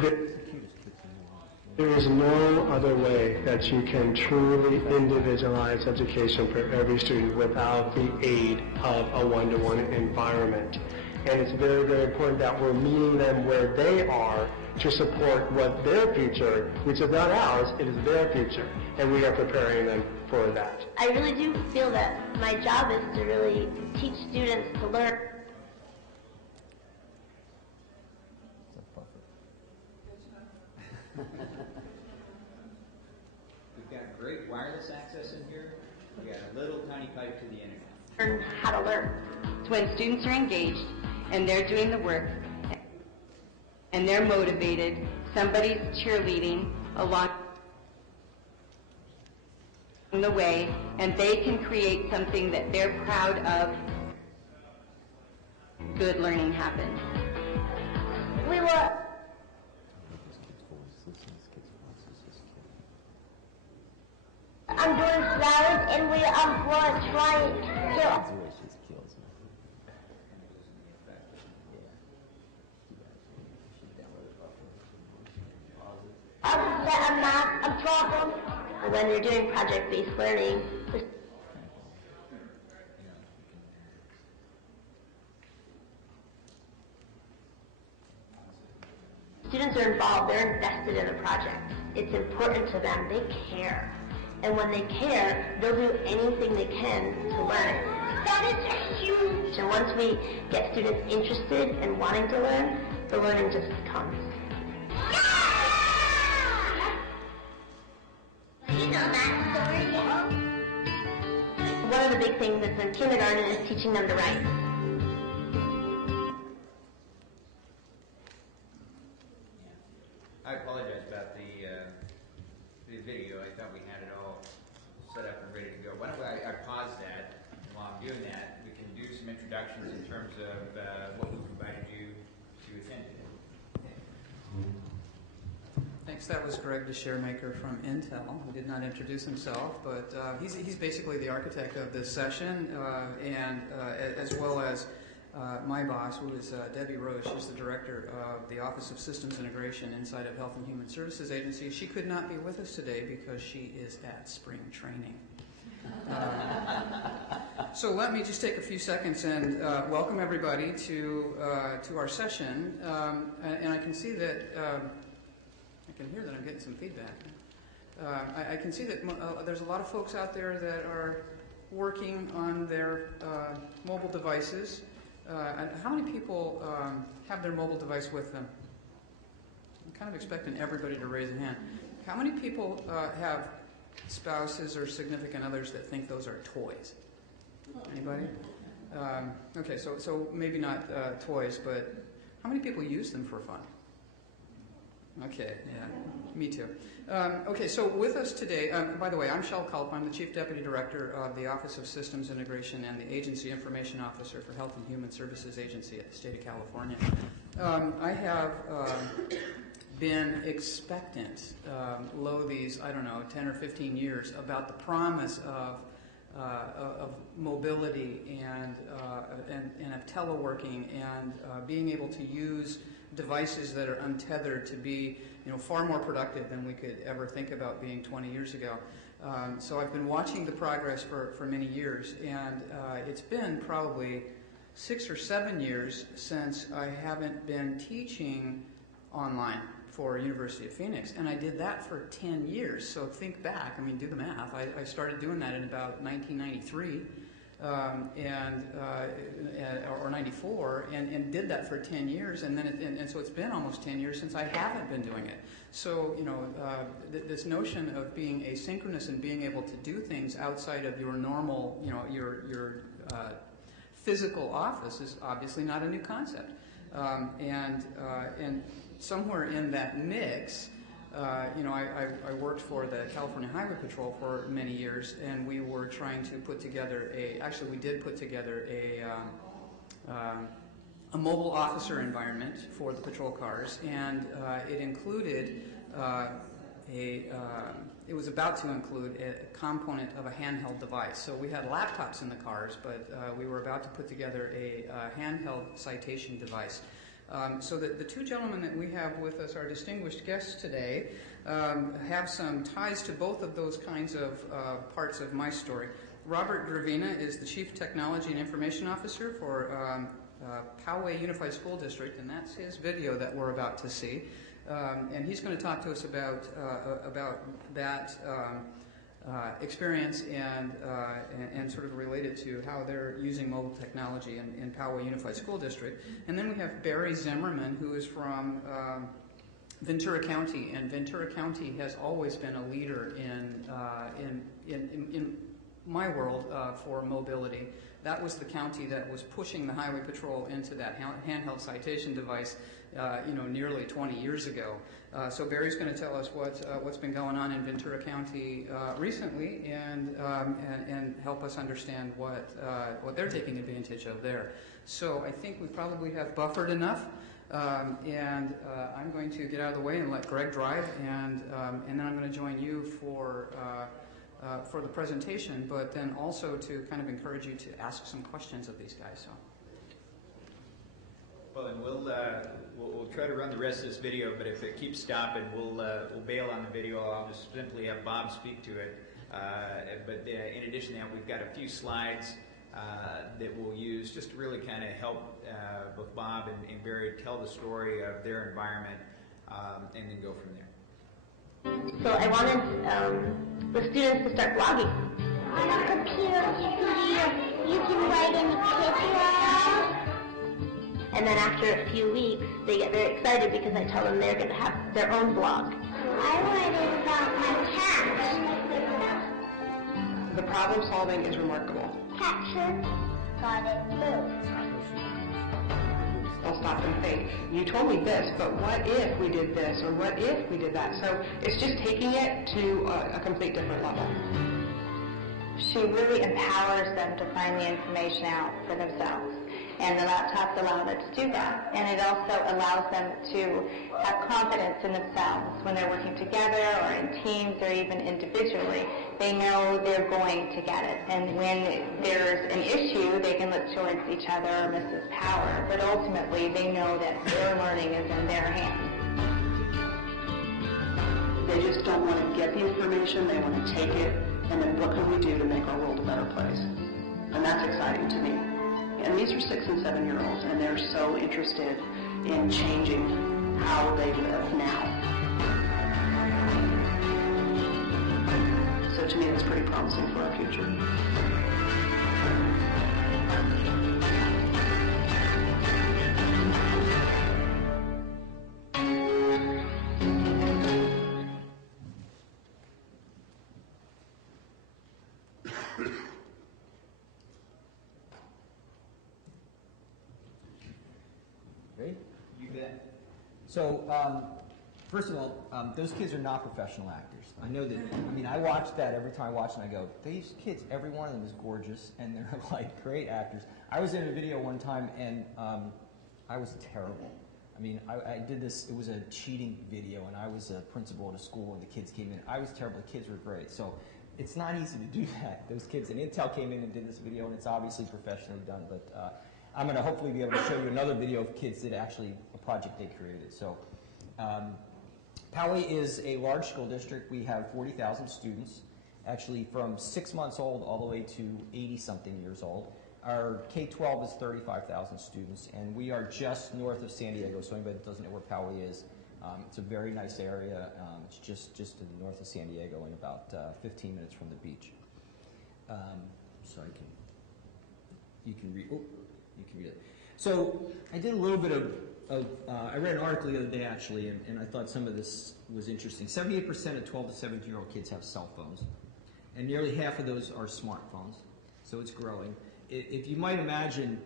There is no other way that you can truly individualize education for every student without the aid of a one-to-one environment. And it's very, very important that we're meeting them where they are to support what their future, which is not ours, it is their future. And we are preparing them for that. I really do feel that my job is to really teach students to learn. We've got great wireless access in here. We've got a little tiny pipe to the internet. Learn how to learn. When students are engaged and they're doing the work and they're motivated, somebody's cheerleading along the way, and they can create something that they're proud of, good learning happens. We were I'm doing flowers and we were trying to set a math a problem. When you're doing project-based learning, students are involved, they're invested in a project. It's important to them, they care. And when they care, they'll do anything they can to learn. That is huge! And once we get students interested in wanting to learn, the learning just comes. You know that story, One of the big things that's in kindergarten is teaching them to write. I apologize about the video. I thought we had it all set up and ready to go. Why don't I pause that, and while I'm doing that, we can do some introductions in terms of what we've invited you to attend today. Thanks. That was Gregg Descheemaeker from Intel. He did not introduce himself, but he's basically the architect of this session, and as well as my boss, who is Debbie Roche. She's the director of the Office of Systems Integration inside of Health and Human Services Agency. She could not be with us today because she is at spring training. So let me just take a few seconds and welcome everybody to our session. And I can see that I can hear that I'm getting some feedback. I can see that there's a lot of folks out there that are working on their mobile devices. How many people have their mobile device with them? I'm kind of expecting everybody to raise a hand. How many people have spouses or significant others that think those are toys? Anybody? Okay, so maybe not toys, but how many people use them for fun? Okay, yeah, me too. Okay, so with us today, by the way, I'm Culp. I'm the Chief Deputy Director of the Office of Systems Integration and the Agency Information Officer for Health and Human Services Agency at the State of California. I have been expectant, lo these, 10 or 15 years, about the promise of mobility and of teleworking and being able to use devices that are untethered to be far more productive than we could ever think about being 20 years ago. So I've been watching the progress for many years, and it's been probably 6 or 7 years since I haven't been teaching online for University of Phoenix, and I did that for 10 years. So think back, do the math. I started doing that in about 1993. Or 94, and did that for 10 years, and then and so it's been almost 10 years since I haven't been doing it. So this notion of being asynchronous and being able to do things outside of your normal, your physical office is obviously not a new concept. And somewhere in that mix, I worked for the California Highway Patrol for many years, and we were trying to put together we did put together a mobile officer environment for the patrol cars, and it included it was about to include a component of a handheld device. So we had laptops in the cars, but we were about to put together a handheld citation device. So the two gentlemen that we have with us, our distinguished guests today, have some ties to both of those kinds of parts of my story. Robert Gravina is the Chief Technology and Information Officer for Poway Unified School District, and that's his video that we're about to see. And he's going to talk to us about that experience and sort of related to how they're using mobile technology in Poway Unified School District. And then we have Barry Zimmerman, who is from Ventura County, and Ventura County has always been a leader in my world for mobility. That was the county that was pushing the highway patrol into that handheld citation device, nearly 20 years ago. So Barry's going to tell us what's been going on in Ventura County recently, and help us understand what they're taking advantage of there. So I think we probably have buffered enough, and I'm going to get out of the way and let Gregg drive, and then I'm going to join you for the presentation, but then also to kind of encourage you to ask some questions of these guys. So. Well, then we'll try to run the rest of this video, but if it keeps stopping, we'll bail on the video. I'll just simply have Bob speak to it. But in addition to that, we've got a few slides that we'll use just to really kind of help both Bob and Barry tell the story of their environment, and then go from there. So I wanted the students to start blogging. On a computer, you can write in the pictures. And then after a few weeks, they get very excited because I tell them they're going to have their own blog. I write it about my cat. The problem solving is remarkable. Capture, got it, move. I'll stop and think, you told me this, but what if we did this, or what if we did that? So it's just taking it to a complete different level. She really empowers them to find the information out for themselves. And the laptops allow them to do that. And it also allows them to have confidence in themselves when they're working together or in teams or even individually. They know they're going to get it. And when there's an issue, they can look towards each other or Mrs. Power. But ultimately, they know that their learning is in their hands. They just don't want to get the information, they want to take it, and then what can we do to make our world a better place? And that's exciting to me. And these are 6- and 7-year-olds, and they're so interested in changing how they live now. So to me, it's pretty promising for our future. So, first of all, those kids are not professional actors. I know that, I watch that every time I watch it and I go, these kids, every one of them is gorgeous and they're like great actors. I was in a video one time and I was terrible. I did this, it was a cheating video and I was a principal at a school and the kids came in. I was terrible, the kids were great. So, it's not easy to do that. Those kids, and Intel came in and did this video and it's obviously professionally done, but I'm going to hopefully be able to show you another video of kids that actually, a project they created. So, Poway is a large school district. We have 40,000 students, actually from 6 months old all the way to 80-something years old. Our K-12 is 35,000 students, and we are just north of San Diego, so anybody that doesn't know where Poway is, it's a very nice area. It's just to the north of San Diego and about 15 minutes from the beach. So you can read it. So I did a little bit of I read an article the other day actually, and I thought some of this was interesting. 78% of 12 to 17-year-old kids have cell phones, and nearly half of those are smartphones, so it's growing. If you might imagine,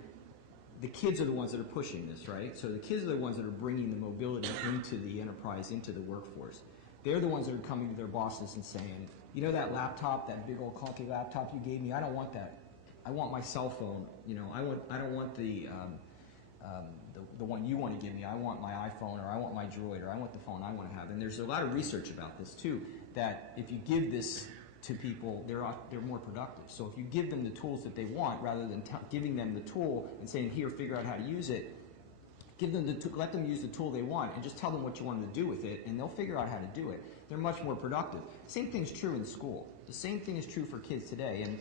the kids are the ones that are pushing this, right? So the kids are the ones that are bringing the mobility into the enterprise, into the workforce. They're the ones that are coming to their bosses and saying, you know that laptop, that big old clunky laptop you gave me, I don't want that. I want my cell phone. I don't want the one you want to give me. I want my iPhone, or I want my Droid, or I want the phone I want to have. And there's a lot of research about this too, that if you give this to people, they're more productive. So if you give them the tools that they want, rather than giving them the tool and saying, here, figure out how to use it, Give them let them use the tool they want and just tell them what you want them to do with it, and they'll figure out how to do it. They're much more productive. Same thing's true in school. The same thing is true for kids today. And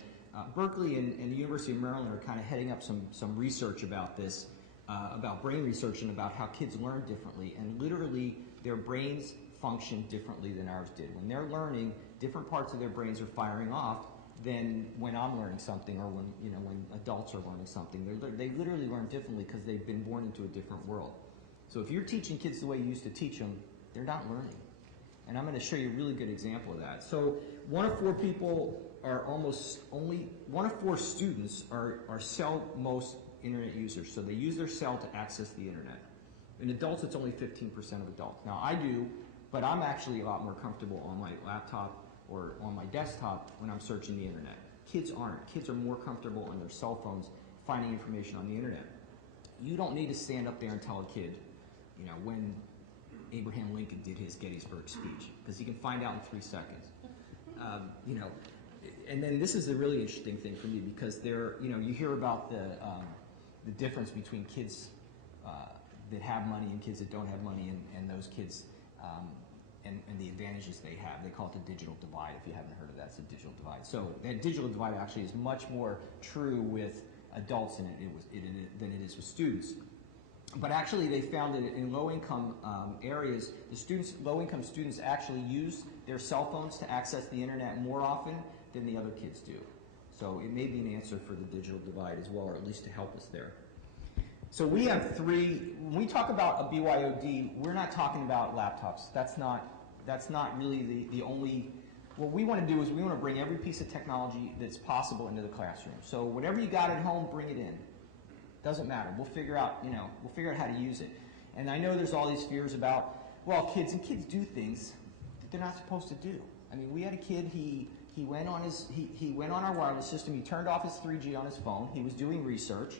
Berkeley and the University of Maryland are kind of heading up some research about this, about brain research and about how kids learn differently. And literally, their brains function differently than ours did. When they're learning, different parts of their brains are firing off than when I'm learning something, or when adults are learning something. They literally learn differently because they've been born into a different world. So if you're teaching kids the way you used to teach them, they're not learning. And I'm going to show you a really good example of that. So one of four students are cell most internet users. So they use their cell to access the internet. In adults, it's only 15% of adults. Now I do, but I'm actually a lot more comfortable on my laptop or on my desktop when I'm searching the internet. Kids aren't. Kids are more comfortable on their cell phones finding information on the internet. You don't need to stand up there and tell a kid, when Abraham Lincoln did his Gettysburg speech, because he can find out in 3 seconds. And then this is a really interesting thing for me, because you hear about the difference between kids that have money and kids that don't have money, and those kids and the advantages they have. They call it the digital divide. If you haven't heard of that, it's a digital divide. So that digital divide actually is much more true with adults than it is with students. But actually, they found that in low-income areas, low-income students actually use their cell phones to access the internet more often than the other kids do. So it may be an answer for the digital divide as well, or at least to help us there. So we have three. When we talk about a BYOD, we're not talking about laptops. That's not really the only. What we want to do is we want to bring every piece of technology that's possible into the classroom. So whatever you got at home, bring it in. Doesn't matter. We'll figure out how to use it. And I know there's all these fears about, well, kids do things that they're not supposed to do. I mean, we had a kid. He went on our wireless system. He turned off his 3G on his phone. He was doing research.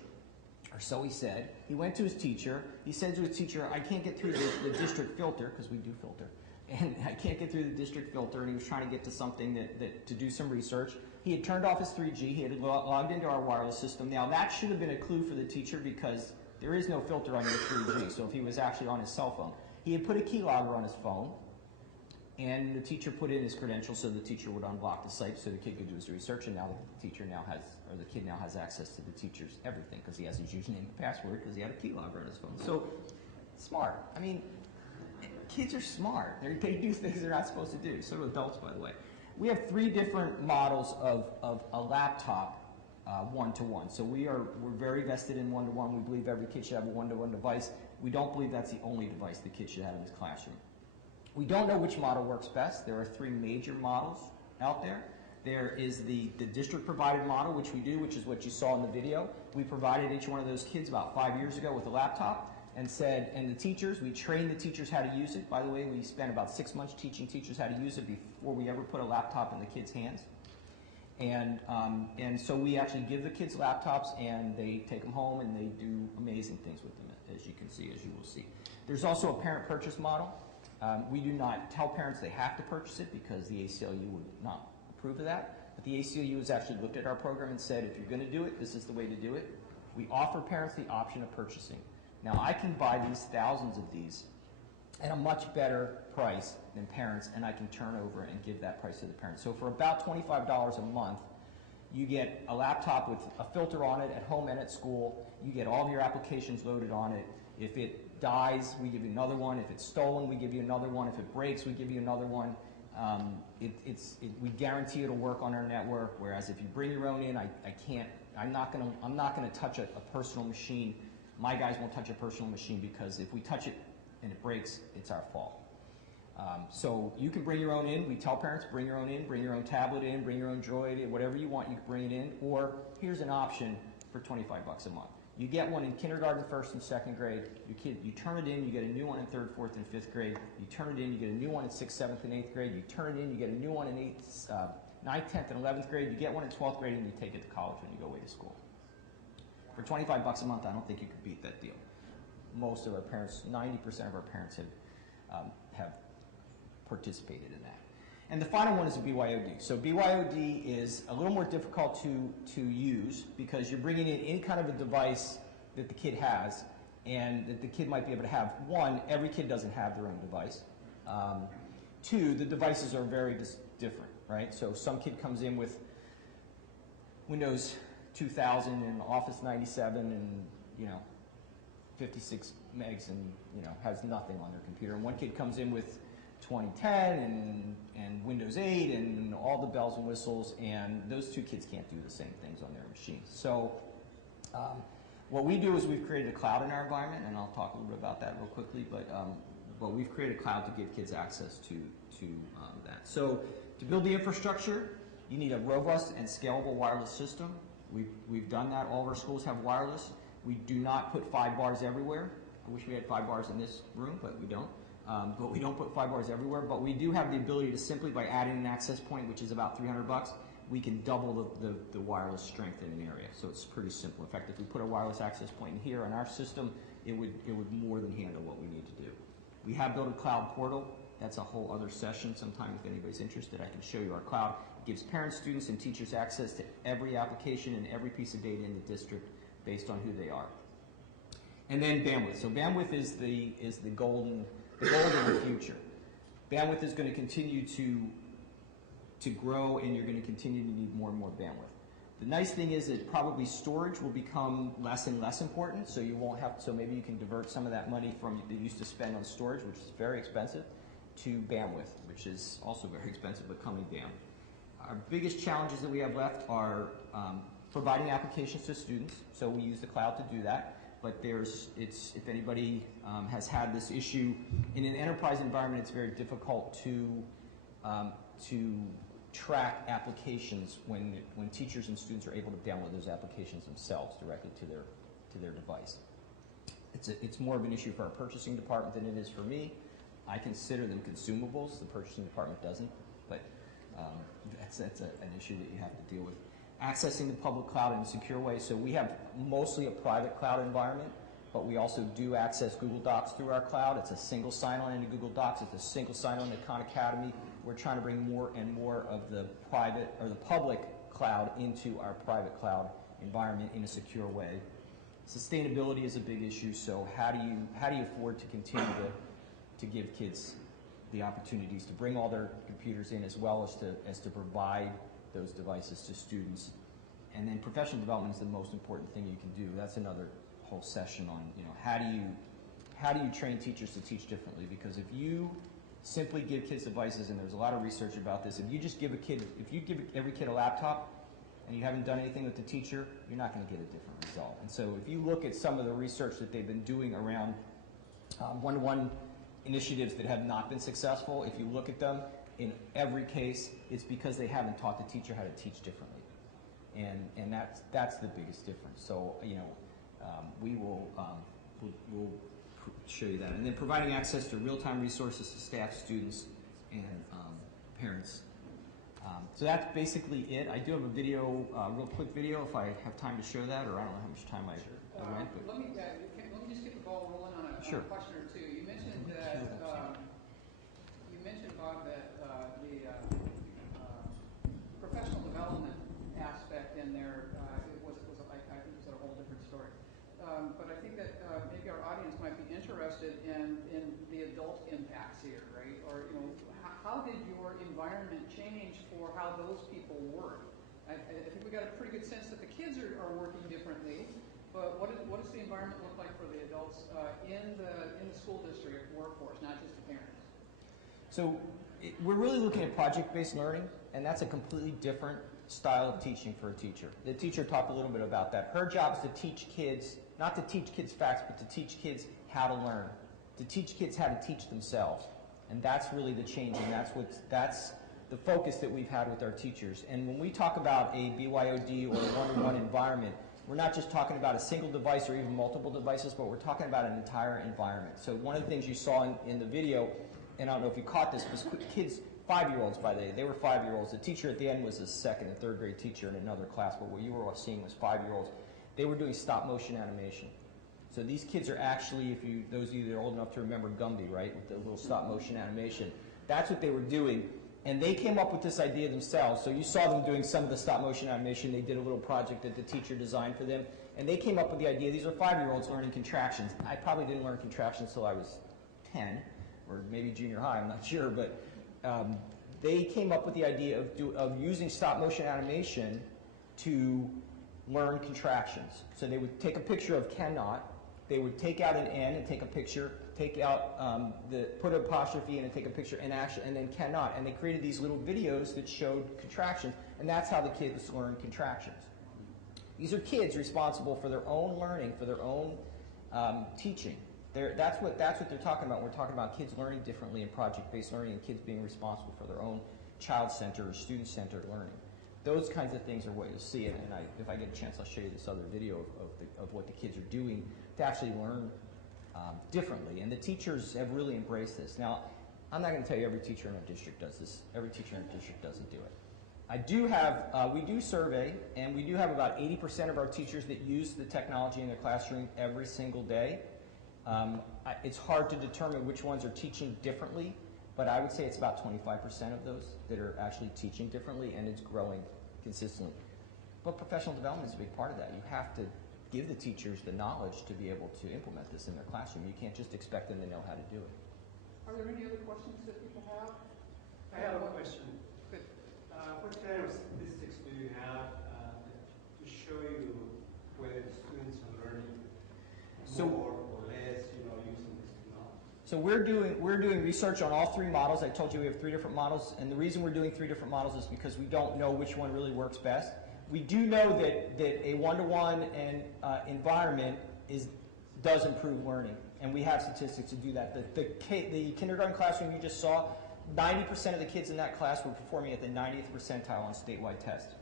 Or so he said. He went to his teacher. He said to his teacher, I can't get through the district filter, because we do filter, and I can't get through the district filter, and he was trying to get to something to do some research. He had turned off his 3G. He had logged into our wireless system. Now, that should have been a clue for the teacher, because there is no filter on your 3G, so if he was actually on his cell phone. He had put a keylogger on his phone, and the teacher put in his credentials so the teacher would unblock the site so the kid could do his research, and now the kid now has access to the teacher's everything, because he has his username and password because he had a keylogger on his phone. So, smart. I mean, kids are smart. They do things they're not supposed to do. So do adults, by the way. We have three different models of a laptop one-to-one. So we're very vested in one-to-one. We believe every kid should have a one-to-one device. We don't believe that's the only device the kid should have in his classroom. We don't know which model works best. There are three major models out there. There is the district-provided model, which we do, which is what you saw in the video. We provided each one of those kids about 5 years ago with a laptop and we trained the teachers how to use it. By the way, we spent about 6 months teaching teachers how to use it before we ever put a laptop in the kids' hands. And so we actually give the kids laptops, and they take them home, and they do amazing things with them, as you can see, as you will see. There's also a parent purchase model. We do not tell parents they have to purchase it, because the ACLU would not approve of that. But the ACLU has actually looked at our program and said, if you're going to do it, this is the way to do it. We offer parents the option of purchasing. Now, I can buy thousands of these at a much better price than parents, and I can turn over and give that price to the parents. So for about $25 a month, you get a laptop with a filter on it at home and at school. You get all of your applications loaded on it. If it dies, we give you another one. If it's stolen, we give you another one. If it breaks, we give you another one. We guarantee it'll work on our network. Whereas if you bring your own in, I'm not gonna touch a personal machine. My guys won't touch a personal machine, because if we touch it and it breaks, it's our fault. So you can bring your own in. We tell parents, bring your own in, bring your own tablet in, bring your own Droid in, whatever you want, you can bring it in. Or here's an option for $25 a month. You get one in kindergarten, 1st, and 2nd grade. You turn it in, you get a new one in 3rd, 4th, and 5th grade. You turn it in, you get a new one in 6th, 7th, and 8th grade. You turn it in, you get a new one in 9th, 10th, and 11th grade. You get one in 12th grade, and you take it to college when you go away to school. For $25 a month, I don't think you could beat that deal. Most of our parents, 90% of our parents have participated in that. And the final one is a BYOD. So BYOD is a little more difficult to use, because you're bringing in any kind of a device that the kid has, and that the kid might be able to have, one, every kid doesn't have their own device. Two, the devices are very different, right? So some kid comes in with Windows 2000 and Office 97 and, 56 megs and, has nothing on their computer. And one kid comes in with 2010 and Windows 8 and all the bells and whistles, and those two kids can't do the same things on their machines. So what we do is we've created a cloud in our environment, and I'll talk a little bit about that real quickly, but we've created a cloud to give kids access to that. So to build the infrastructure, you need a robust and scalable wireless system. We've done that. All of our schools have wireless. We do not put 5 bars everywhere. I wish we had 5 bars in this room, but we don't. But we don't put 5 bars everywhere. But we do have the ability to simply, by adding an access point, which is about $300, we can double the wireless strength in an area. So it's pretty simple. In fact, if we put a wireless access point in here on our system, it would more than handle what we need to do. We have built a cloud portal. That's a whole other session. Sometime, if anybody's interested, I can show you our cloud. It gives parents, students, and teachers access to every application and every piece of data in the district based on who they are. And then bandwidth. So bandwidth is the golden in the future. Bandwidth is going to continue to grow, and you're going to continue to need more and more bandwidth. The nice thing is that probably storage will become less and less important, so you won't have. So maybe you can divert some of that money from that you used to spend on storage, which is very expensive, to bandwidth, which is also very expensive but coming down. Our biggest challenges that we have left are providing applications to students. So we use the cloud to do that. But if anybody has had this issue in an enterprise environment, it's very difficult to track applications when teachers and students are able to download those applications themselves directly to their device. It's more of an issue for our purchasing department than it is for me. I consider them consumables. The purchasing department doesn't, but that's an issue that you have to deal with. Accessing the public cloud in a secure way. So we have mostly a private cloud environment, but we also do access Google Docs through our cloud. It's a single sign-on into Google Docs. It's a single sign-on to Khan Academy. We're trying to bring more and more of the private or the public cloud into our private cloud environment in a secure way. Sustainability is a big issue. So how do you afford to continue to give kids the opportunities to bring all their computers in, as well as to provide those devices to students? And then professional development is the most important thing you can do. That's another whole session on, how do you train teachers to teach differently? Because if you simply give kids devices, and there's a lot of research about this, if you give every kid a laptop and you haven't done anything with the teacher, you're not going to get a different result. And so if you look at some of the research that they've been doing around one-to-one initiatives that have not been successful, if you look at them, in every case, it's because they haven't taught the teacher how to teach differently, and that's the biggest difference. So we'll show you that, and then providing access to real-time resources to staff, students, and parents. So that's basically it. I do have a video, real quick video, if I have time to show that, or I don't know how much time I went. But Let me just get the ball rolling on a question or two. You mentioned that. Bob, that the professional development aspect in there was I think it was a whole different story. But I think that maybe our audience might be interested in the adult impacts here, right? Or how did your environment change for how those people work? I think we got a pretty good sense that the kids are working differently. But what does the environment look like for the adults in the school district workforce, not just the parents? So we're really looking at project-based learning, and that's a completely different style of teaching for a teacher. The teacher talked a little bit about that. Her job is to teach kids, not to teach kids facts, but to teach kids how to learn, to teach kids how to teach themselves. And that's really the change, and that's the focus that we've had with our teachers. And when we talk about a BYOD or a one-on-one environment, we're not just talking about a single device or even multiple devices, but we're talking about an entire environment. So one of the things you saw in the video, and I don't know if you caught this, was kids, 5-year-olds by the way, they were 5-year-olds. The teacher at the end was a second and third grade teacher in another class, but what you were seeing was 5-year-olds. They were doing stop motion animation. So these kids are actually, those of you that are old enough to remember Gumby, right, with the little stop motion animation, that's what they were doing. And they came up with this idea themselves. So you saw them doing some of the stop motion animation. They did a little project that the teacher designed for them. And they came up with the idea. These are 5-year-olds learning contractions. I probably didn't learn contractions until I was 10, or maybe junior high, I'm not sure. But they came up with the idea of using stop motion animation to learn contractions. So they would take a picture of cannot. They would take out an N and take a picture, take out put an apostrophe in and take a picture in action, and then cannot. And they created these little videos that showed contractions, and that's how the kids learn contractions. These are kids responsible for their own learning, for their own teaching. That's what they're talking about. We're talking about kids learning differently and project-based learning, and kids being responsible for their own child-centered or student-centered learning. Those kinds of things are what you'll see, and if I get a chance, I'll show you this other video of what the kids are doing to actually learn differently. And the teachers have really embraced this. Now, I'm not going to tell you every teacher in our district does this. Every teacher in our district doesn't do it. I do have, we do survey, and we do have about 80% of our teachers that use the technology in their classroom every single day. It's hard to determine which ones are teaching differently, but I would say it's about 25% of those that are actually teaching differently, and it's growing consistently. But professional development is a big part of that. You have to give the teachers the knowledge to be able to implement this in their classroom. You can't just expect them to know how to do it. Are there any other questions that people have? I have a question. Good. What kind of statistics do you have to show you whether the students are learning more or less, using this technology? So we're doing research on all 3 models. I told you we have 3 different models, and the reason we're doing 3 different models is because we don't know which one really works best. We do know that a one-to-one and environment does improve learning, and we have statistics to do that. The kindergarten classroom you just saw, 90% of the kids in that class were performing at the 90th percentile on statewide tests.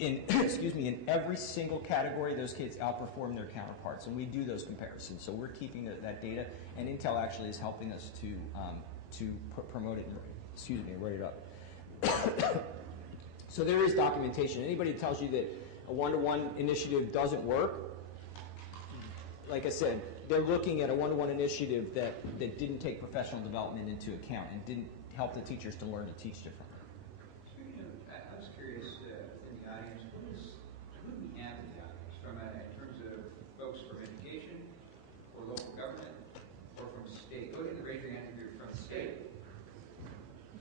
In in every single category, those kids outperform their counterparts, and we do those comparisons. So we're keeping that data, and Intel actually is helping us to promote it. And write it up. So there is documentation. Anybody who tells you that a one-to-one initiative doesn't work, like I said, they're looking at a one-to-one initiative that didn't take professional development into account and didn't help the teachers to learn to teach differently. I was curious in the audience, who do we have in the audience in terms of folks from education or local government or from state? Go ahead and raise your hand if you're from the state.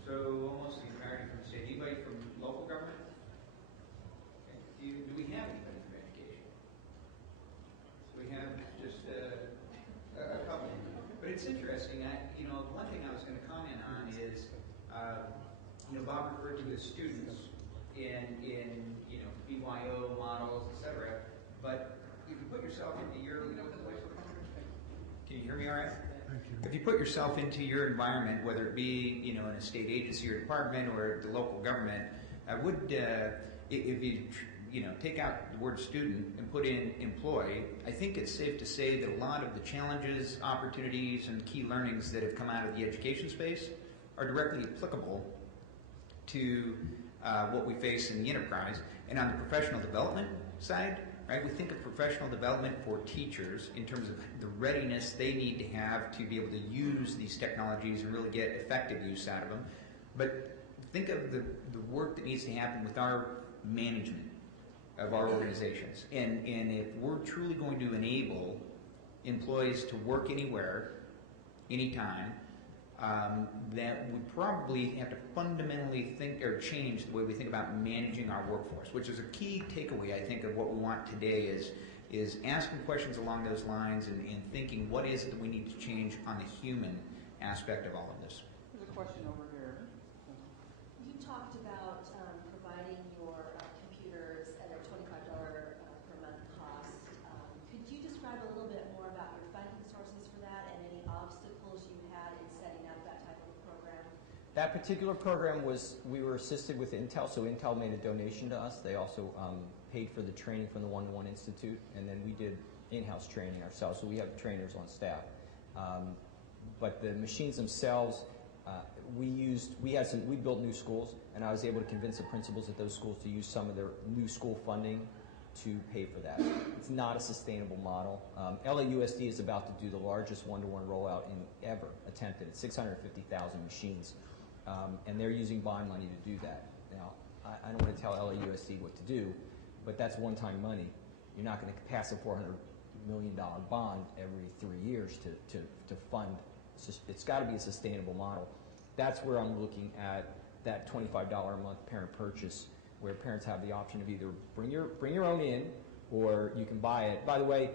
So almost the entirety from the state. Anybody from local government? Okay. Do we have anybody from education? So we have just a couple. But it's interesting. One thing I was going to comment on is, Bob referred to the students in BYO models, etc. But if you put yourself into your, can you hear me all right? If you put yourself into your environment, whether it be in a state agency or department or the local government, I would, if you take out the word student and put in employee, I think it's safe to say that a lot of the challenges, opportunities, and key learnings that have come out of the education space are directly applicable to what we face in the enterprise. And on the professional development side, right, we think of professional development for teachers in terms of the readiness they need to have to be able to use these technologies and really get effective use out of them. But think of the work that needs to happen with our management of our organizations. And if we're truly going to enable employees to work anywhere, anytime, that we probably have to fundamentally think or change the way we think about managing our workforce, which is a key takeaway, I think, of what we want today is asking questions along those lines and thinking what is it that we need to change on the human aspect of all of this. There's a question over here. You talked about providing your computers at a $25 per month cost. Could you describe a little bit more about your funding sources for that and any obstacles you had in setting up that type of program? That particular program we were assisted with Intel, so Intel made a donation to us. They also paid for the training from the One-to-One Institute, and then we did in-house training ourselves, so we have trainers on staff. But the machines themselves, we built new schools, and I was able to convince the principals at those schools to use some of their new school funding to pay for that. It's not a sustainable model. LA USD is about to do the largest one-to-one rollout ever attempted. It's 650,000 machines and they're using bond money to do that. Now, I don't want to tell LAUSD what to do, but that's one-time money. You're not going to pass a $400 million bond every 3 years to fund. It's got to be a sustainable model. That's where I'm looking at that $25 a month parent purchase, where parents have the option of either bring your own in, or you can buy it. By the way,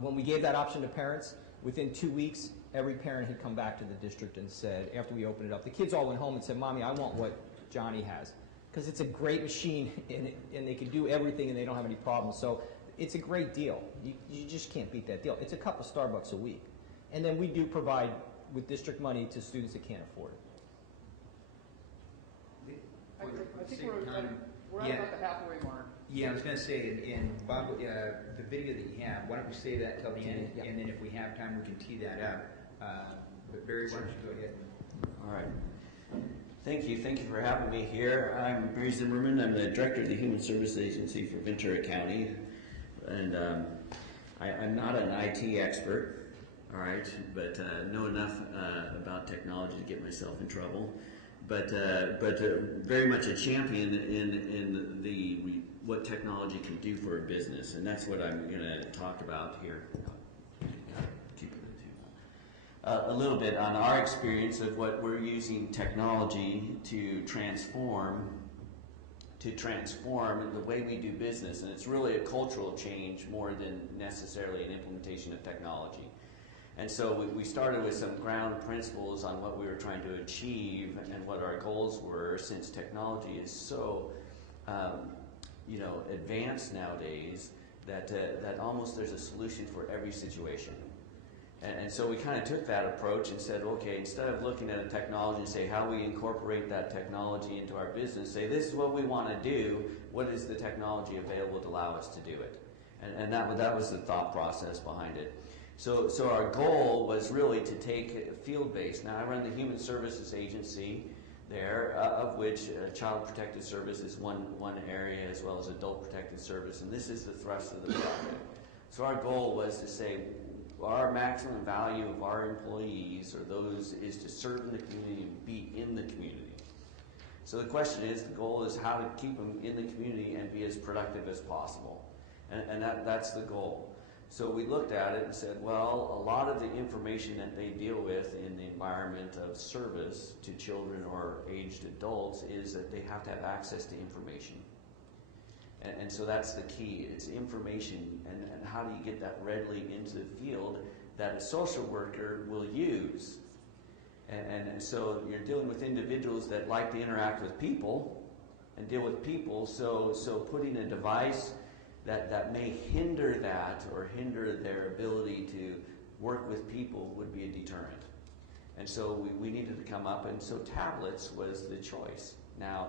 when we gave that option to parents, within 2 weeks, every parent had come back to the district and said, after we opened it up, the kids all went home and said, "Mommy, I want what Johnny has." Because it's a great machine, and they can do everything, and they don't have any problems. So it's a great deal. You just can't beat that deal. It's a couple Starbucks a week. And then we do provide with district money to students that can't afford it. I think we're at about the halfway mark. Yeah, I was going to say, in Bob, the video that you have, why don't we save that till the end, and then if we have time, we can tee that up. But Barry, why don't you go ahead? All right. Thank you. Thank you for having me here. I'm Barry Zimmerman. I'm the director of the Human Services Agency for Ventura County, and I'm not an IT expert, all right, but know enough about technology to get myself in trouble. But very much a champion in what technology can do for a business, and that's what I'm going to talk about here. A little bit on our experience of what we're using technology to transform the way we do business, and it's really a cultural change more than necessarily an implementation of technology. And so we started with some ground principles on what we were trying to achieve and what our goals were, since technology is so advanced nowadays that almost there's a solution for every situation. And so we kind of took that approach and said, okay, instead of looking at a technology and say how we incorporate that technology into our business, say this is what we want to do, what is the technology available to allow us to do it? And that was the thought process behind it. So our goal was really to take field-based. Now, I run the Human Services Agency there, of which Child Protective Service is one area, as well as Adult Protective Service, and this is the thrust of the project. So our goal was to say, our maximum value of our employees is to serve in the community and be in the community. So the question is, the goal is how to keep them in the community and be as productive as possible. And that's the goal. So we looked at it and said, well, a lot of the information that they deal with in the environment of service to children or aged adults is that they have to have access to information. And so that's the key. It's information, and how do you get that readily into the field that a social worker will use. And so you're dealing with individuals that like to interact with people and deal with people, so putting a device that may hinder that or hinder their ability to work with people would be a deterrent. And so we needed to come up, and so tablets was the choice. Now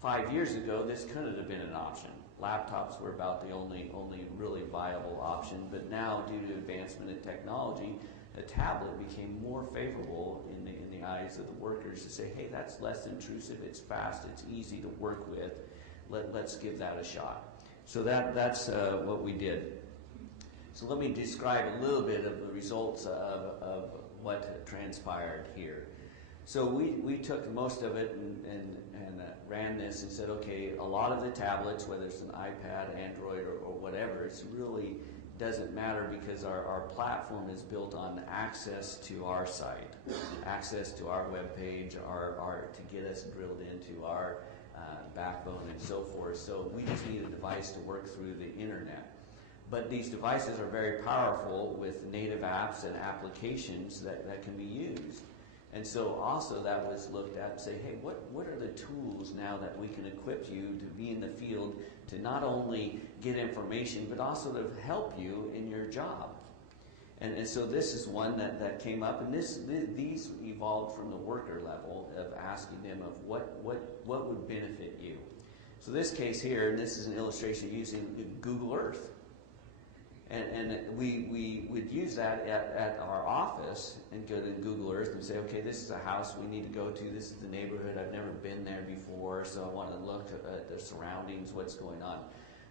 5 years ago, this couldn't have been an option. Laptops were about the only really viable option, but now, due to advancement in technology, a tablet became more favorable in the eyes of the workers to say, hey, that's less intrusive, it's fast, it's easy to work with, let's give that a shot. So that's what we did. So let me describe a little bit of the results of what transpired here. So we took most of it and ran this and said, okay, a lot of the tablets, whether it's an iPad, Android, or whatever, it really doesn't matter, because our platform is built on access to our site, access to our webpage, to get us drilled into our backbone and so forth. So we just need a device to work through the internet. But these devices are very powerful with native apps and applications that can be used. And so also that was looked at and say, hey, what are the tools now that we can equip you to be in the field to not only get information, but also to help you in your job? And so this is one that came up, and these evolved from the worker level of asking them of what would benefit you. So this case here, and this is an illustration using Google Earth. And we would use that at our office and go to Google Earth and say, okay, this is a house we need to go to. This is the neighborhood. I've never been there before, so I want to look at the surroundings, what's going on.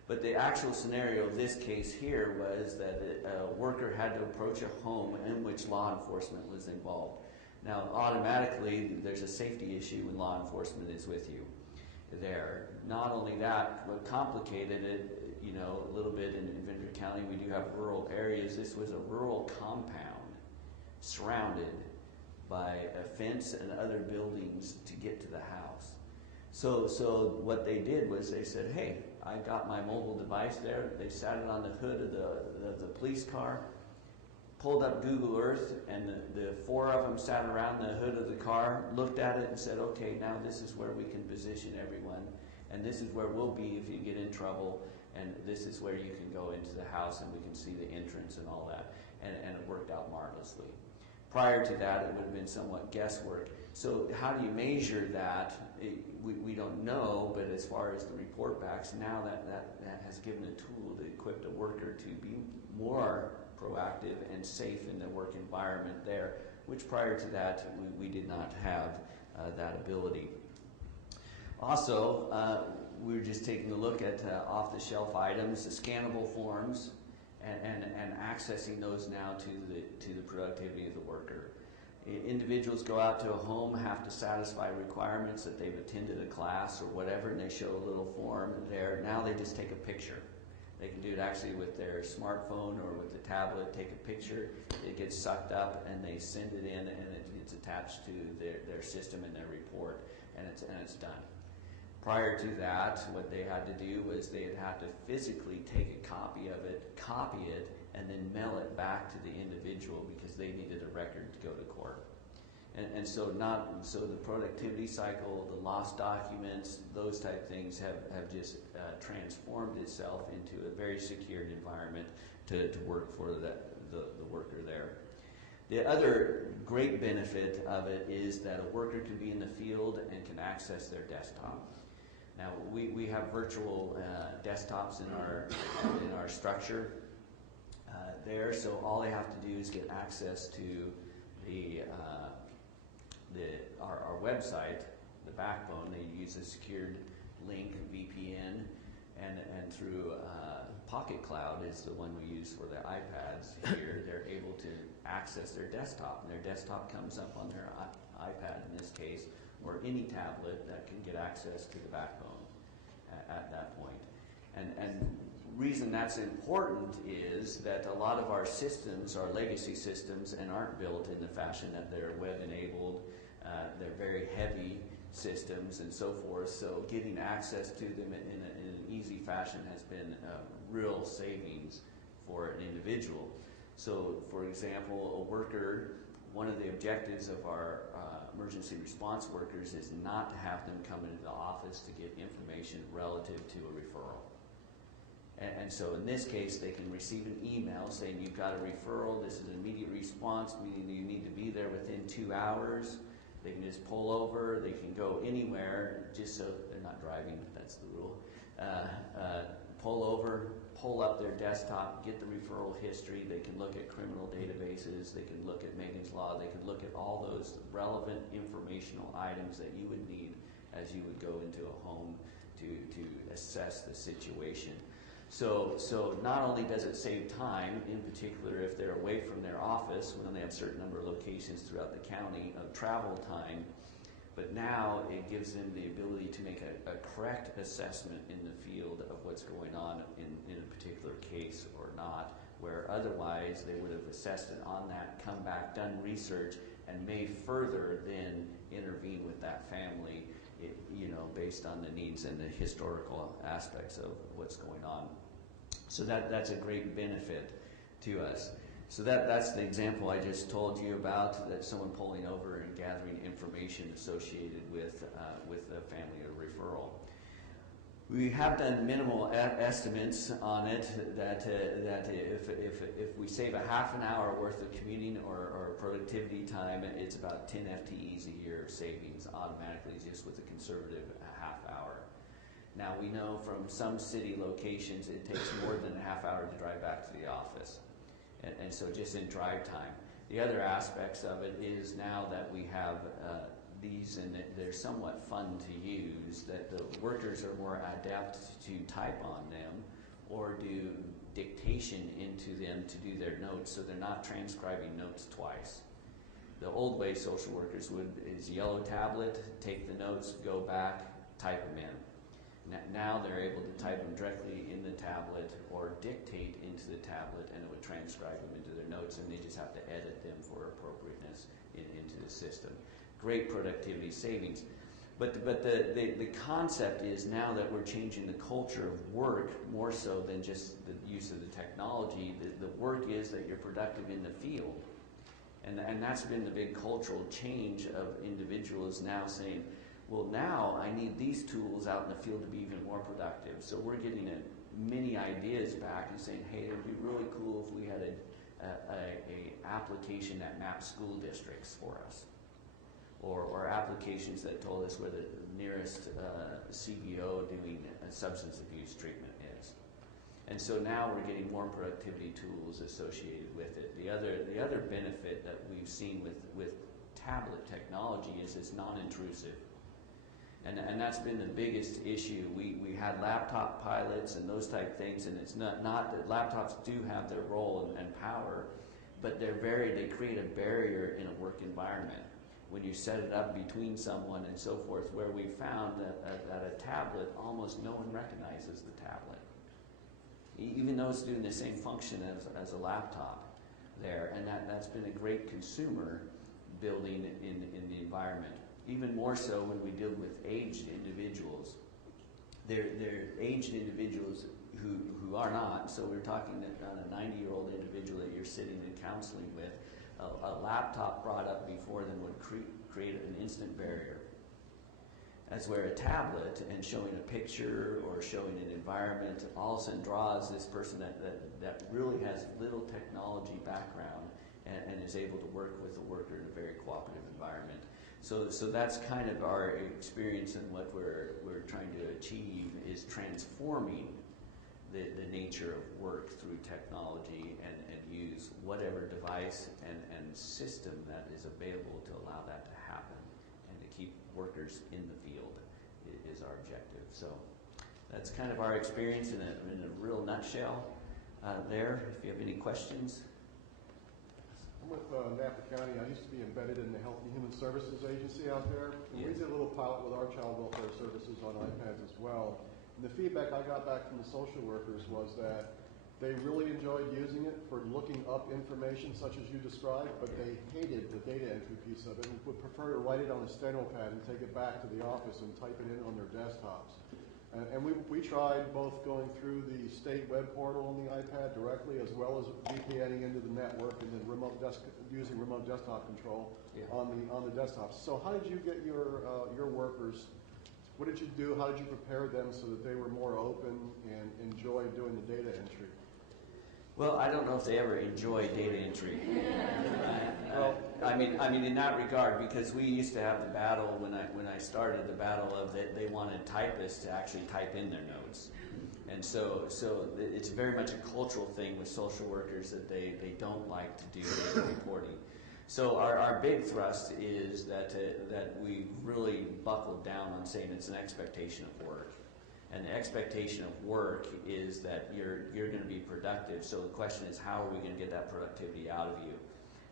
But the actual scenario of this case here was that a worker had to approach a home in which law enforcement was involved. Now, automatically, there's a safety issue when law enforcement is with you there. Not only that, what complicated it, you know, a little bit in Ventura County, we do have rural areas. This was a rural compound surrounded by a fence and other buildings to get to the house. So what they did was they said, hey, I got my mobile device there. They sat it on the hood of the police car, pulled up Google Earth, and the four of them sat around the hood of the car, looked at it and said, okay, now this is where we can position everyone, and this is where we'll be if you get in trouble, and this is where you can go into the house and we can see the entrance and all that, and it worked out marvelously. Prior to that, it would have been somewhat guesswork. So how do you measure that? We don't know, but as far as the report backs, now that has given a tool to equip the worker to be more proactive and safe in the work environment there, which prior to that, we did not have that ability. Also, we were just taking a look at off-the-shelf items, the scannable forms, and accessing those now to the productivity of the worker. Individuals go out to a home, have to satisfy requirements that they've attended a class or whatever, and they show a little form there. Now they just take a picture. They can do it actually with their smartphone or with the tablet, take a picture, it gets sucked up, and they send it in, and it gets attached to their system and their report, and it's done. Prior to that, what they had to do was they'd have to physically take a copy of it, copy it, and then mail it back to the individual because they needed a record to go to court. And so the productivity cycle, the lost documents, those type things have just transformed itself into a very secured environment to work for the worker there. The other great benefit of it is that a worker can be in the field and can access their desktop. Now we have virtual desktops in our structure there, so all they have to do is get access to our website, the backbone. They use a secured link, VPN, and through Pocket Cloud is the one we use for the iPads here. They're able to access their desktop, and their desktop comes up on their iPad in this case, or any tablet that can get access to the backbone at that point. And reason that's important is that a lot of our systems are legacy systems and aren't built in the fashion that they're web-enabled. They're very heavy systems and so forth, so getting access to them in an easy fashion has been real savings for an individual. So, for example, a worker, one of the objectives of our emergency response workers is not to have them come into the office to get information relative to a referral. And so in this case, they can receive an email saying you've got a referral, this is an immediate response, meaning you need to be there within 2 hours. They can just pull over, they can go anywhere, just so they're not driving, that's the rule. Pull over, pull up their desktop, get the referral history, they can look at criminal databases, they can look at Megan's Law, they can look at all those relevant informational items that you would need as you would go into a home to assess the situation. So not only does it save time, in particular if they're away from their office, when they have a certain number of locations throughout the county of travel time, but now it gives them the ability to make a correct assessment in the field of what's going on in a particular case or not, where otherwise they would have assessed it on that, come back, done research, and may further then intervene with that family, based on the needs and the historical aspects of what's going on. So that's a great benefit to us. So that's the example I just told you about, that someone pulling over and gathering information associated with the family or referral. We have done minimal estimates on it that if we save a half an hour worth of commuting or productivity time, it's about 10 FTEs a year of savings automatically just with a conservative half hour. Now we know from some city locations it takes more than a half hour to drive back to the office. And so just in drive time. The other aspects of it is now that we have these and they're somewhat fun to use, that the workers are more adept to type on them or do dictation into them to do their notes, so they're not transcribing notes twice. The old way social workers is yellow tablet, take the notes, go back, type them in. Now they're able to type them directly in the tablet or dictate into the tablet, and it would transcribe them into their notes, and they just have to edit them for appropriateness into the system. Great productivity savings. But the concept is now that we're changing the culture of work more so than just the use of the technology. The work is that you're productive in the field. And that's been the big cultural change of individuals now saying, well, now I need these tools out in the field to be even more productive. So we're getting many ideas back and saying, hey, it would be really cool if we had a application that maps school districts for us. Or applications that told us where the nearest CBO doing substance abuse treatment is. And so now we're getting more productivity tools associated with it. The other benefit that we've seen with tablet technology is it's non-intrusive. And that's been the biggest issue. We had laptop pilots and those type things, and it's not that laptops do have their role and power, but they create a barrier in a work environment when you set it up between someone and so forth, where we found that a tablet, almost no one recognizes the tablet. Even though it's doing the same function as a laptop there, and that's been a great consumer building in the environment. Even more so when we deal with aged individuals. They're aged individuals who are not, so we're talking on a 90-year-old individual that you're sitting and counseling with. A laptop brought up before them would create an instant barrier. That's where a tablet and showing a picture or showing an environment all of a sudden draws this person that really has little technology background and is able to work with a worker in a very cooperative environment. So that's kind of our experience, and what we're trying to achieve is transforming the nature of work through technology and use whatever device and system that is available to allow that to happen and to keep workers in the field is our objective. So that's kind of our experience in a real nutshell there. If you have any questions. I'm with Napa County. I used to be embedded in the Health and Human Services Agency out there. And we did a little pilot with our child welfare services on iPads as well. And the feedback I got back from the social workers was that they really enjoyed using it for looking up information such as you described, but they hated the data entry piece of it and would prefer to write it on a steno pad and take it back to the office and type it in on their desktops. And we tried both going through the state web portal on the iPad directly, as well as VPNing into the network, and then using remote desktop control on the desktops. So how did you get your workers? What did you do? How did you prepare them so that they were more open and enjoyed doing the data entry? Well, I don't know if they ever enjoy data entry. I mean, in that regard, because we used to have the battle when I started the battle of that they wanted typists to actually type in their notes, and so it's very much a cultural thing with social workers that they don't like to do data reporting. So our big thrust is that we've really buckled down on saying it's an expectation of work. And the expectation of work is that you're going to be productive. So the question is, how are we going to get that productivity out of you?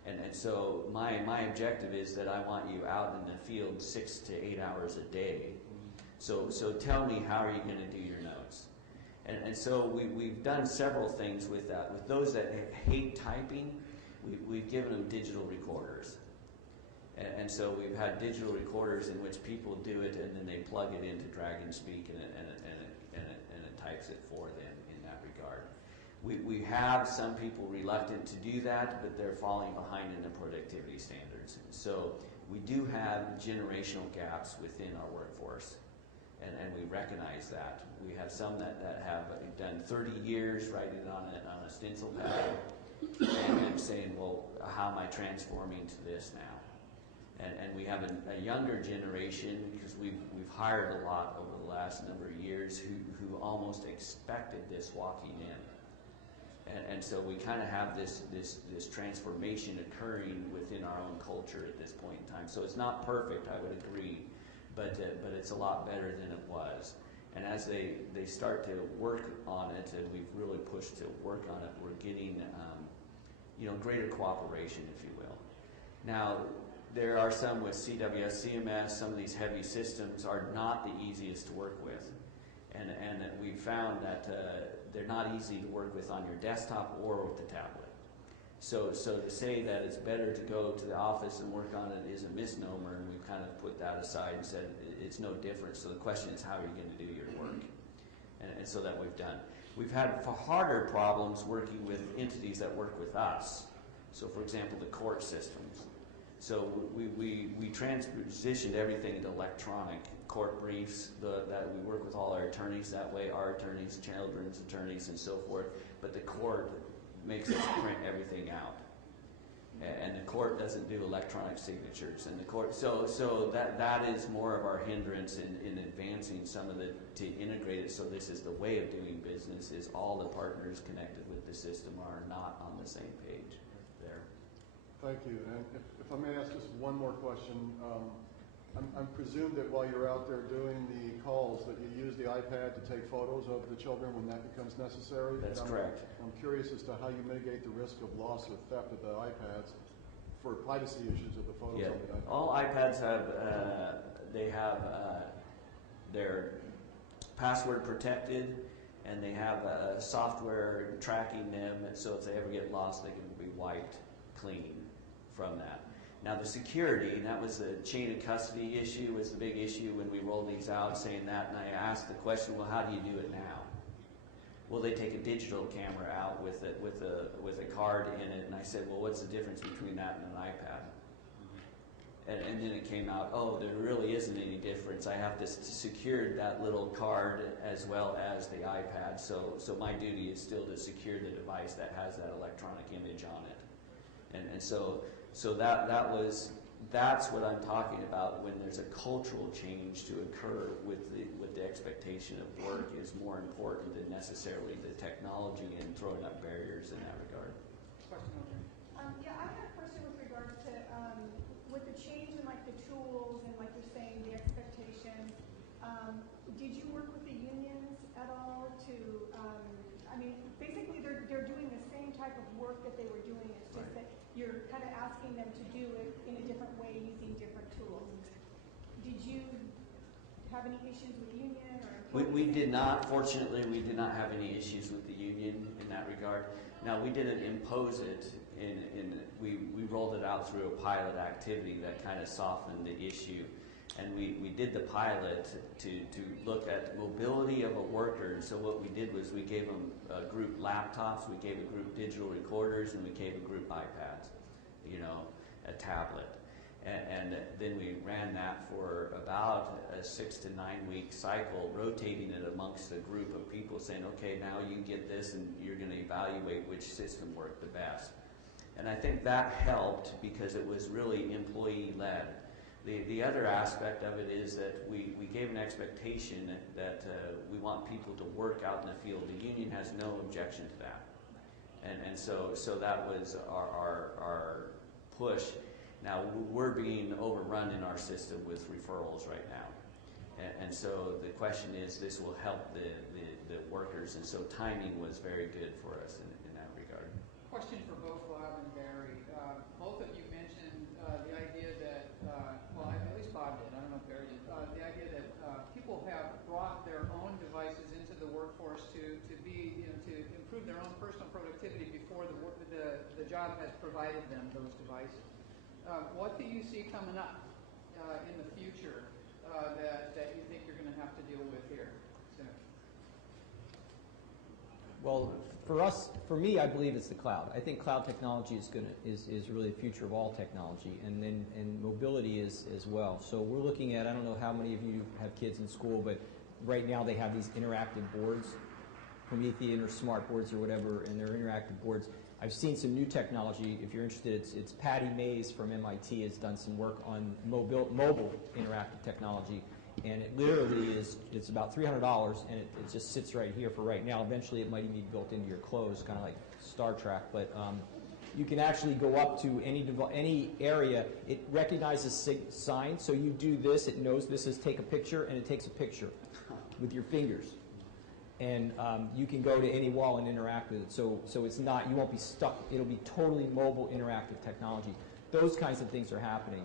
And so my objective is that I want you out in the field 6 to 8 hours a day. So tell me, how are you going to do your notes? And so we've done several things with that. With those that hate typing, we've given them digital recorders. And so we've had digital recorders in which people do it, and then they plug it into Dragon Speak, and it types it for them in that regard. We have some people reluctant to do that, but they're falling behind in the productivity standards. So we do have generational gaps within our workforce, and we recognize that. We have some that have done 30 years writing on a stencil pad and saying, well, how am I transforming to this now? And we have a younger generation, because we've hired a lot over the last number of years who almost expected this walking in. And so we kind of have this transformation occurring within our own culture at this point in time. So it's not perfect, I would agree, but it's a lot better than it was. And as they start to work on it, and we've really pushed to work on it, we're getting greater cooperation, if you will. Now, there are some with CWS, some of these heavy systems are not the easiest to work with. And we found that they're not easy to work with on your desktop or with the tablet. So to say that it's better to go to the office and work on it is a misnomer, and we've kind of put that aside and said it's no different. So the question is, how are you going to do your work? And so that we've done. We've had harder problems working with entities that work with us. So for example, the court systems. So we transitioned everything into electronic court briefs, that we work with all our attorneys that way, our attorneys, children's attorneys, and so forth. But the court makes us print everything out. And the court doesn't do electronic signatures. And the court, so that is more of our hindrance in advancing some of to integrate it. So this is the way of doing business, is all the partners connected with the system are not on the same page there. Thank you. And if I may ask just one more question. I'm presumed that while you're out there doing the calls that you use the iPad to take photos of the children when that becomes necessary? That's correct. I'm curious as to how you mitigate the risk of loss or theft of the iPads for privacy issues of the photos on the iPad. All iPads have, they're password protected, and they have software tracking them, so if they ever get lost, they can be wiped clean from that. Now the security, and that was the chain of custody issue, was the big issue when we rolled these out, saying that, and I asked the question, well, how do you do it now? Well, they take a digital camera out with a card in it, and I said, well, what's the difference between that and an iPad? And then it came out, oh, there really isn't any difference. I have to secure that little card as well as the iPad, so my duty is still to secure the device that has that electronic image on it. And so that's what I'm talking about when there's a cultural change to occur with the expectation of work is more important than necessarily the technology and throwing up barriers in that regard. Yeah, I had a question with regards to with the change in like the tools and like you're saying the expectations. Did you work with the unions at all to? I mean, basically they're doing the same type of work that they were doing. It's just that you're kind of asking them to do it in a different way using different tools. Did you have any issues with the union? Or we did not. Fortunately, we did not have any issues with the union in that regard. Now, we didn't impose it. We rolled it out through a pilot activity that kind of softened the issue. And we did the pilot to look at mobility of a worker. And so what we did was we gave them a group laptops, we gave a group digital recorders, and we gave a group iPads, a tablet. And then we ran that for about a 6 to 9 week cycle, rotating it amongst a group of people, saying, okay, now you get this, and you're going to evaluate which system worked the best. And I think that helped because it was really employee-led. The other aspect of it is that we gave an expectation that we want people to work out in the field. The union has no objection to that. And so that was our push. Now, we're being overrun in our system with referrals right now. And so the question is, this will help the workers, and so timing was very good for us in that regard. Question for both Bob and Barry. Both of you mentioned the idea that, well, at least Bob did, I don't know if Barry did, the idea that people have brought their own devices into the workforce to improve their own personal productivity before the job has provided them those devices. What do you see coming up in the future that you think you're going to have to deal with here? So. Well, for me, I believe it's the cloud. I think cloud technology is really the future of all technology, and mobility is as well. So we're looking at, I don't know how many of you have kids in school, but right now they have these interactive boards, Promethean or smart boards or whatever, and they're interactive boards. I've seen some new technology. If you're interested, it's Patty Mays from MIT has done some work on mobile interactive technology, and it literally it's about $300, and it just sits right here for right now. Eventually, it might even be built into your clothes, kind of like Star Trek. But you can actually go up to any area. It recognizes signs, so you do this. It knows this is take a picture, and it takes a picture with your fingers. And you can go to any wall and interact with it. So it's not, you won't be stuck. It'll be totally mobile interactive technology. those kinds of things are happening.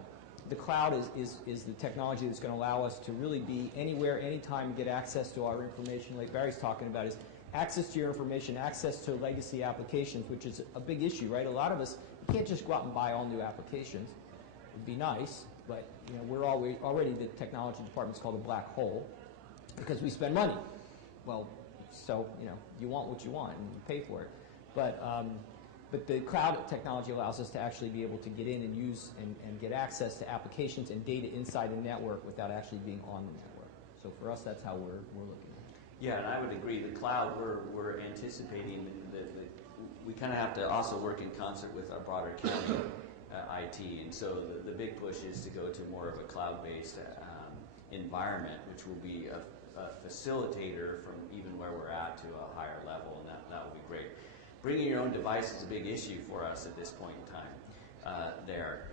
The cloud is the technology that's going to allow us to really be anywhere, anytime, get access to our information, like Barry's talking about, is access to your information, access to legacy applications, which is a big issue, right? A lot of us, you can't just go out and buy all new applications. It'd be nice, but you know, we're already the technology department's called a black hole because we spend money. Well, so you know, you want what you want and you pay for it. But the cloud technology allows us to actually be able to get in and use and get access to applications and data inside the network without actually being on the network. So for us, that's how we're looking at it. Yeah, and I would agree. The cloud, we're anticipating that we kind of have to also work in concert with our broader county IT. And so the big push is to go to more of a cloud-based environment, which will be a facilitator from even where we're at to a higher level, and that will be great. Bringing your own device is a big issue for us at this point in time there.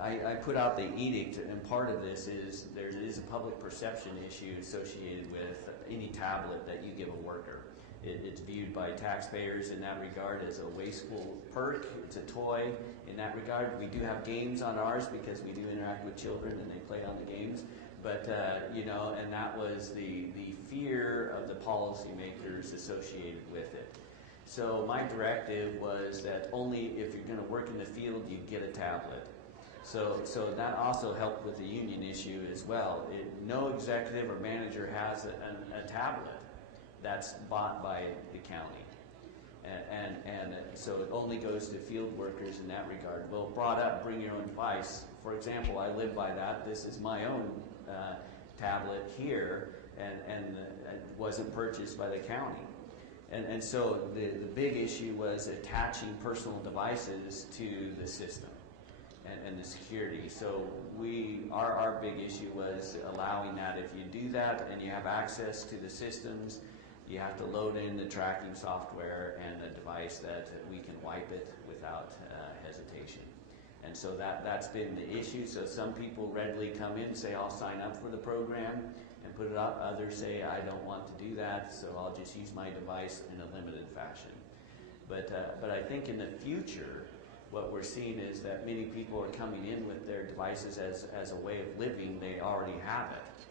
I put out the edict, and part of this is there is a public perception issue associated with any tablet that you give a worker. It's viewed by taxpayers in that regard as a wasteful perk. It's a toy in that regard. We do have games on ours because we do interact with children and they play on the games. But, you know, and that was the fear of the policymakers associated with it. So my directive was that only if you're going to work in the field, you get a tablet. So that also helped with the union issue as well. No executive or manager has a tablet that's bought by the county. And so it only goes to field workers in that regard. Well, brought up, bring your own device. For example, I live by that. This is my own tablet here, and it wasn't purchased by the county. And so the big issue was attaching personal devices to the system and the security. So our big issue was allowing that. If you do that and you have access to the systems, you have to load in the tracking software and a device that we can wipe it without hesitation. And so that's been the issue. So some people readily come in and say, I'll sign up for the program and put it up. Others say, I don't want to do that, so I'll just use my device in a limited fashion. But I think in the future, what we're seeing is that many people are coming in with their devices as a way of living. They already have it.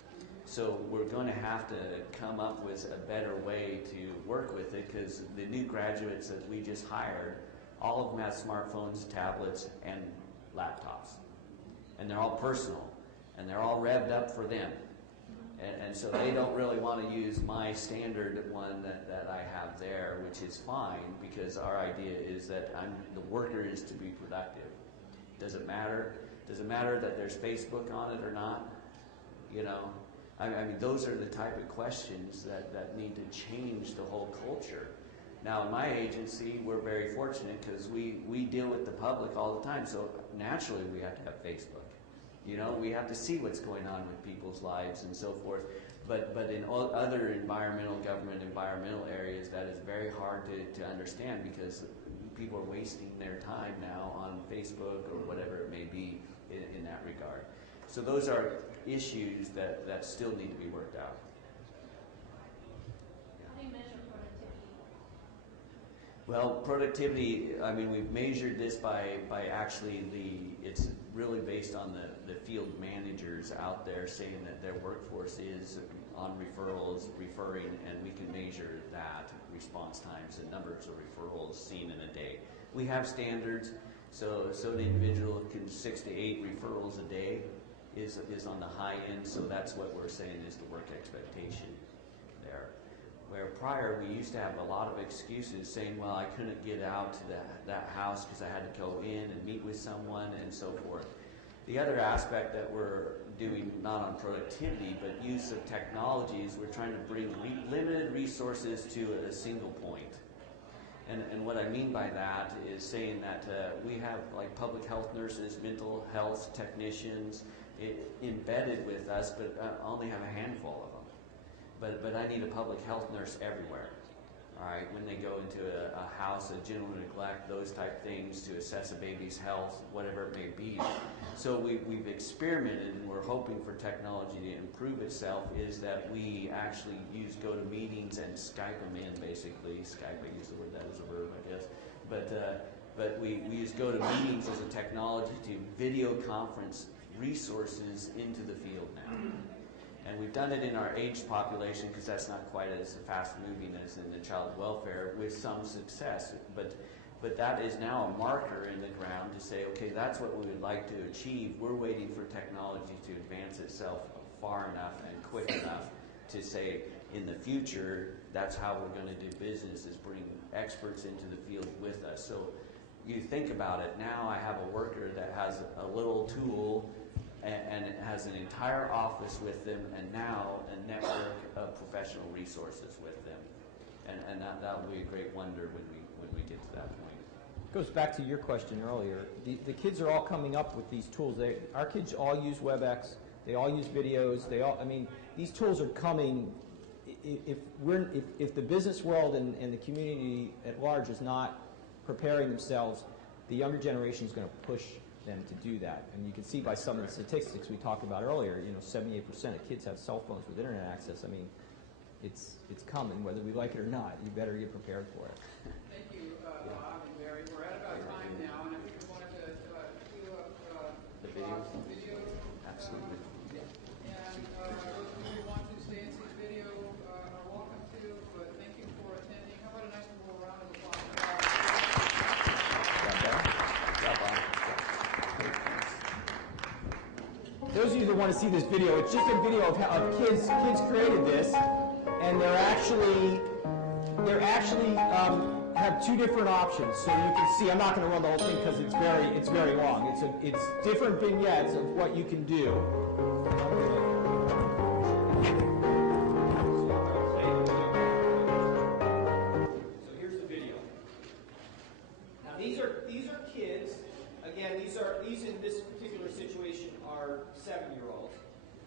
So we're going to have to come up with a better way to work with it, because the new graduates that we just hired, all of them have smartphones, tablets, and laptops. And they're all personal, and they're all revved up for them. And so they don't really want to use my standard one that I have there, which is fine, because our idea is that the worker is to be productive. Does it matter? Does it matter that there's Facebook on it or not? You know, I mean, those are the type of questions that need to change the whole culture. Now, in my agency, we're very fortunate because we deal with the public all the time, so naturally we have to have Facebook. You know, we have to see what's going on with people's lives and so forth. But in all other government environmental areas, that is very hard to understand, because people are wasting their time now on Facebook or whatever it may be in that regard. So those are issues that still need to be worked out. How do you measure productivity? Well, productivity, I mean, we've measured this by actually it's really based on the field managers out there saying that their workforce is on referrals, referring, and we can measure that, response times, and numbers of referrals seen in a day. We have standards, so an individual can 6 to 8 referrals a day is on the high end, so that's what we're saying is the work expectation there. Where prior we used to have a lot of excuses saying, well, I couldn't get out to that house because I had to go in and meet with someone and so forth. The other aspect that we're doing, not on productivity, but use of technologies, we're trying to bring limited resources to a single point. And what I mean by that is saying that we have like public health nurses, mental health technicians embedded with us, but I only have a handful of them. But I need a public health nurse everywhere. All right, when they go into a house, a general neglect, those type things to assess a baby's health, whatever it may be. So we've experimented, and we're hoping for technology to improve itself, is that we actually go to meetings and Skype them in, basically. Skype, I use the word that as a verb, I guess. But but we use GoToMeetings as a technology to video conference resources into the field now. And we've done it in our aged population because that's not quite as fast moving as in the child welfare with some success. But that is now a marker in the ground to say, okay, that's what we would like to achieve. We're waiting for technology to advance itself far enough and quick enough to say, in the future, that's how we're going to do business, is bring experts into the field with us. So you think about it, now I have a worker that has a little tool and it has an entire office with them, and now a network of professional resources with them. And that will be a great wonder when we get to that point. Goes back to your question earlier. The kids are all coming up with these tools. Our kids all use WebEx. They all use videos. These tools are coming. If the business world and the community at large is not preparing themselves, the younger generation is going to push them to do that. And you can see by some of the statistics we talked about earlier, 78% of kids have cell phones with internet access. I mean, it's coming, whether we like it or not. You better get prepared for it. Thank you, Bob and Barry. We're at about time now, and I think we wanted to queue up the video. Video. Absolutely. And those of you who want to stay and see the video are welcome to, but thank you for attending. How about a nice little round of applause? Those of you that want to see this video, it's just a video of kids. Kids created this, and they're actually have two different options. So you can see. I'm not going to run the whole thing because it's very long. It's different vignettes of what you can do. So here's the video. Now these are kids. Again, these in this particular situation are 7-year-olds,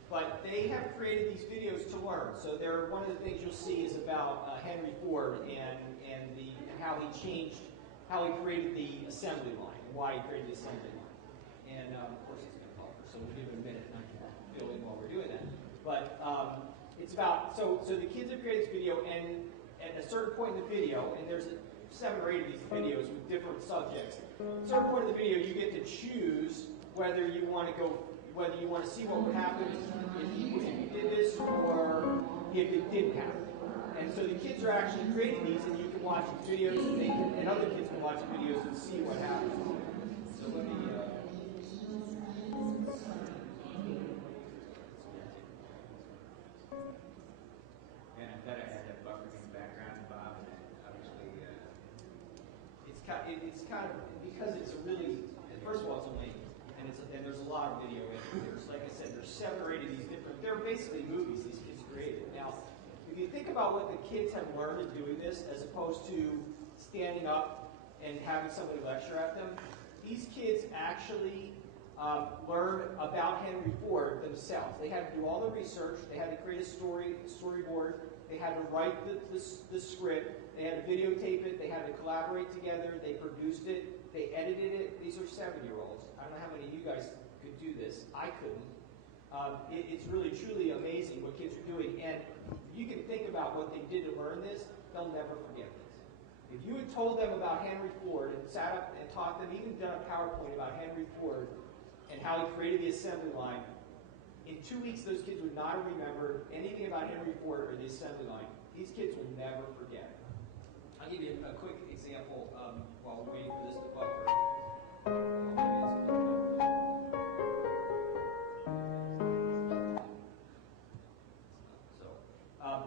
but they have created these videos to learn. So one of the things you'll see is about Henry Ford and how he created the assembly line and why he created the assembly line. And of course it's going to talk, so we'll give it a minute and I can fill in while we're doing that. But it's about so the kids have created this video, and at a certain point in the video, and there's 7 or 8 of these videos with different subjects. At a certain point in the video, you get to choose whether you want to see what would happen if you did this or if it didn't happen. And so the kids are actually creating these, and you can watch the videos, and other kids can watch the videos and see what happens. So let me. And I thought I had that buffer in the background, Bob, and obviously It's kind of because it's a really. First of all, it's a link, and there's a lot of video in it. There's, like I said, there's 7 or 8 of these different. They're basically movies these kids created. Now, if you think about what the kids have learned in doing this, as opposed to standing up and having somebody lecture at them, these kids actually learn about Henry Ford themselves. They had to do all the research. They had to create a storyboard. They had to write the script. They had to videotape it. They had to collaborate together. They produced it. They edited it. These are 7-year-olds. I don't know how many of you guys could do this. I couldn't. It's really, truly amazing what kids are doing. And if you can think about what they did to learn this, they'll never forget this. If you had told them about Henry Ford and sat up and taught them, even done a PowerPoint about Henry Ford and how he created the assembly line, in 2 weeks those kids would not have remembered anything about Henry Ford or the assembly line. These kids will never forget. I'll give you a quick example while we're waiting for this to buffer.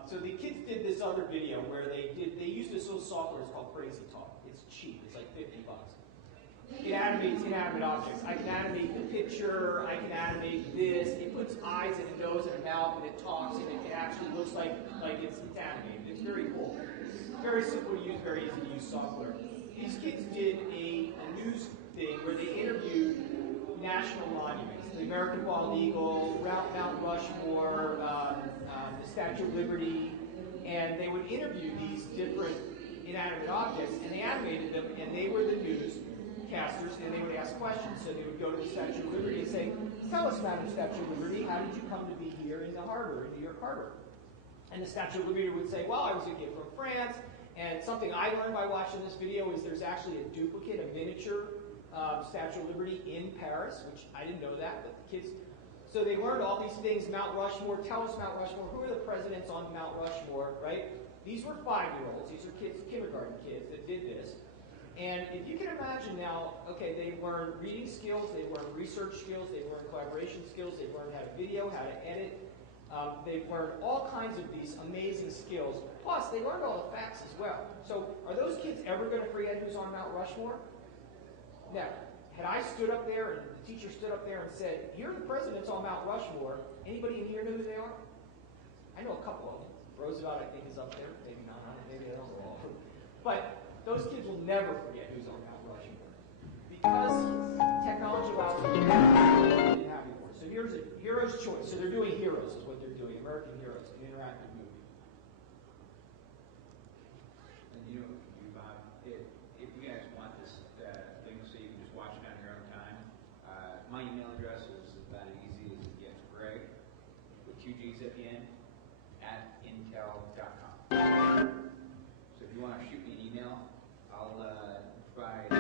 So the kids did this other video where they used this little software. It's called Crazy Talk. It's cheap. It's like $50. It animates inanimate objects. I can animate the picture. I can animate this. It puts eyes and a nose and a mouth, and it talks, and it actually looks like it's animated. It's very cool. Very simple to use, very easy to use software. These kids did a news thing where they interviewed national monuments, the American Bald Eagle, Mount Rushmore, the Statue of Liberty, and they would interview these different inanimate objects, and they animated them, and they were the newscasters, and they would ask questions. So they would go to the Statue of Liberty and say, "Tell us, Madam Statue of Liberty, how did you come to be here in the harbor, in New York Harbor?" And the Statue of Liberty would say, "Well, I was a gift from France, And something I learned by watching this video is there's actually a duplicate, a miniature Statue of Liberty in Paris, which I didn't know that, but the kids, so they learned all these things. Mount Rushmore, tell us Mount Rushmore, who are the presidents on Mount Rushmore, right? These were 5-year-olds, these are kids, kindergarten kids that did this. And if you can imagine now, okay, they learned reading skills, they learned research skills, they learned collaboration skills, they learned how to video, how to edit. They've learned all kinds of these amazing skills. Plus, they learned all the facts as well. So, are those kids ever going to forget who's on Mount Rushmore? Never. Had I stood up there and the teacher stood up there and said, here are the presidents on Mount Rushmore, anybody in here know who they are? I know a couple of them. Roosevelt, I think, is up there. Maybe not. Maybe I don't know all of them. But those kids will never forget who's on Mount Rushmore because technology allows them to do what they didn't have before. So here's a hero's choice. So they're doing Heroes is what they're doing. American Heroes, an interactive movie. And you know, Bob, if you guys want this thing so you can just watch it on your own time, my email address is about as easy as it gets. Gregg, with 2 G's at the end, @intel.com. So if you want to shoot me an email, I'll provide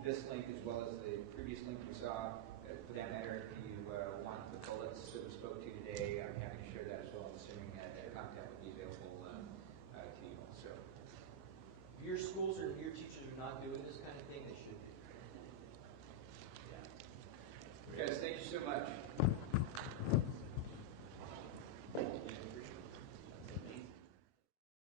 this link as well as the previous link we saw. For that matter, if you want the bullets that we spoke to today, I'm happy to share that as well, assuming that content will be available to you. So, If your schools or your teachers are not doing this kind of thing, they should be. guys, thank you so much.